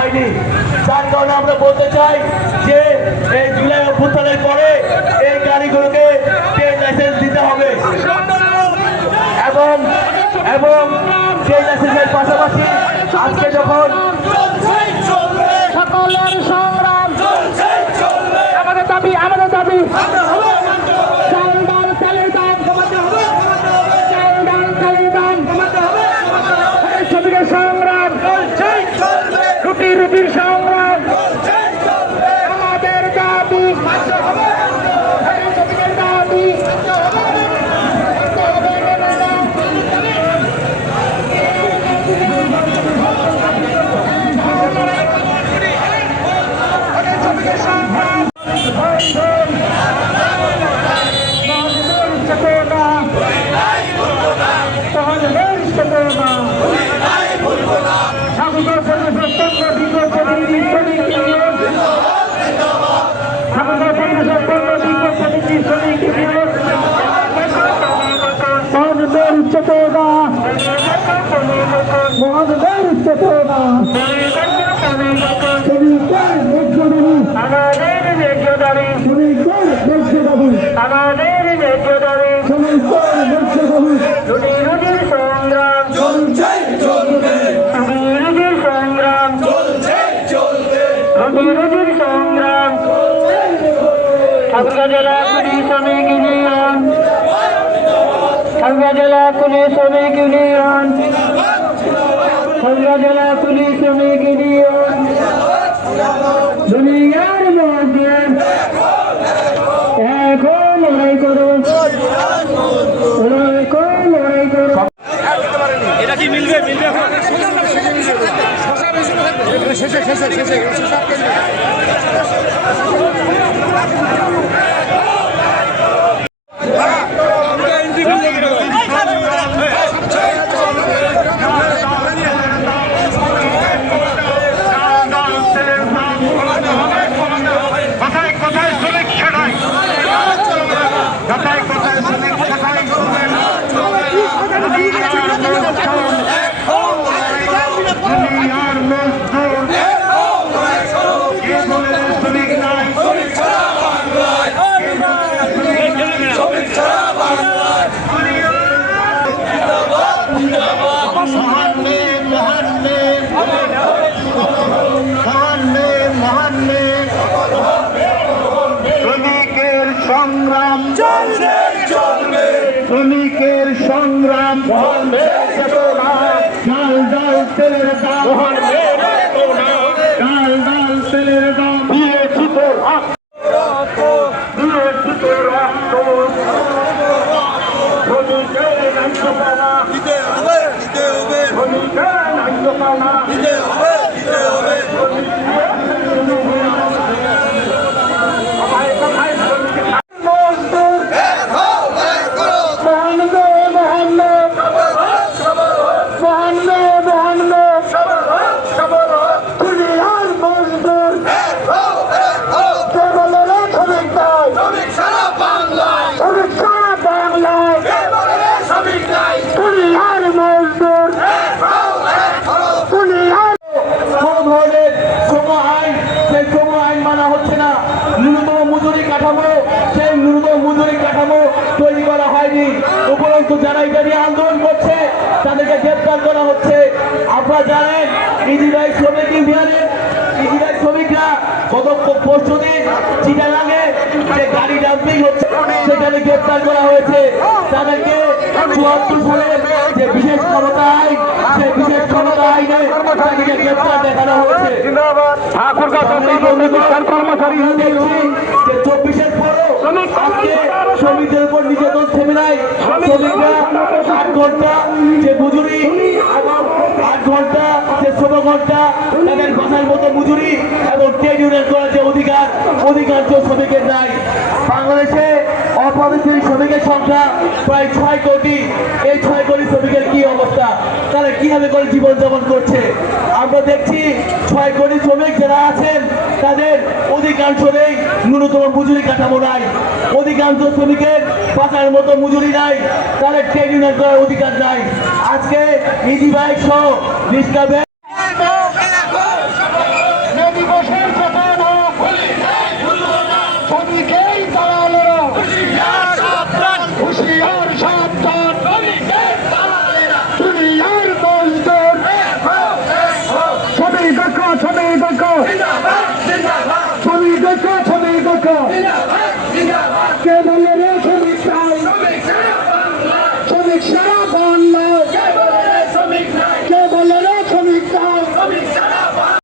হয়নি। যার কারণে আমরা বলতে চাই যে এই জুলাই অভ্যুত্থানের পরে এই গাড়িগুলোকে লাইসেন্স দিতে হবে। এবং এবং সেই লাইসেন্সের পাশাপাশি আজকে যখন সকলের সংগ্রাম। আমাদের দাবি আমাদের দাবি। রুটির মহানগর চেতনা শ্রমিকের ন্যায্য দাবি আমাদের দাবি শ্রমিকের ন্যায্য দাবি আমাদের দুনিয়ার মধ্যে এখন লড়াই করো লড়াই করো লড়াই করো কোথায় কোথায় শ্রমিক ছাড়াই কোথায় কোথায় শ্রমিক ছাড়াই দুনিয়ার মজদুর কে বলে শ্রমিক নাই মহান্নে মহান্নে মহান্নে মহান্নে শ্রমিকের সংগ্রাম চলবে চলবে। শ্রমিকের সংগ্রাম ডাল ডাল তেলের দাম। মানা হচ্ছে না। ন্যূনতম মজুরি কাঠামো, সেই ন্যূনতম মজুরি কাঠামো তৈরি করা হয়নি। উপরন্তু যারা এটা নিয়ে আন্দোলন করছে, তাদেরকে গ্রেপ্তার করা হচ্ছে। আপনারা জানেন ইজিরাই শ্রমিক ইউনিয়নের ইজিরাই শ্রমিকরা গত পরশু দিন চিটাগাঙে যে গাড়ি ডাম্পিং হচ্ছে, সেখানে গ্রেপ্তার করা হয়েছে। তাদেরকে চুয়াত্তর সালের যে বিশেষ ক্ষমতা আইন সেই বিশেষ ক্ষমতা আইনে তাদেরকে গ্রেপ্তার দেখানো হয়েছে চব্বিশের পরও আজকে শ্রমিকদের উপর নির্যাতন থেমে নাই শ্রমিকরা আট ঘণ্টা যে মজুরি আট ঘণ্টা যে ষোলো ঘণ্টা তাদের বাসার মতো মজুরি এবং ট্রেড ইউনিয়ন করার যে অধিকার অধিকাংশ শ্রমিকের নাই সংখ্যা প্রায় ছয় কোটি, এই ছয় কোটি শ্রমিকের কি অবস্থা? তারা কীভাবে করে জীবনযাপন করছে? আমরা দেখছি ছয় কোটি শ্রমিক যারা আছেন, তাদের অধিকাংশ নেই, ন্যূনতম মজুরি কাঠামো নাই। অধিকাংশ শ্রমিকের পাচার মতো মজুরি নাই, তাদের ট্রেড ইউনিয়ন করার অধিকার নাই। আজকে ইজি বাইক সহ রিক্সা শ্রমিক ঐক্য শ্রমিক ঐক্য কে বলে রে